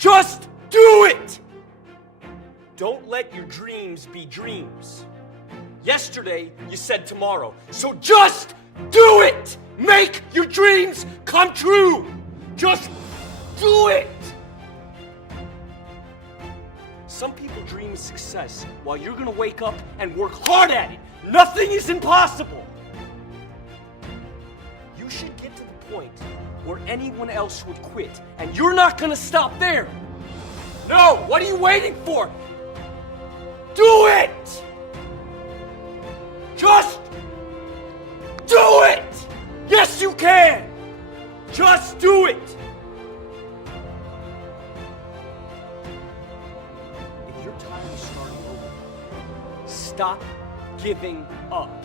Just do it! Don't let your dreams be dreams. Yesterday, you said tomorrow. So just do it! Make your dreams come true! Just do it! Some people dream of success while you're gonna wake up and work hard at it. Nothing is impossible. You should get to the point where anyone else would quit, and you're not gonna stop there. No, what are you waiting for? Do it! Just do it! Yes, you can! Just do it! If you're tired of starting over, stop giving up.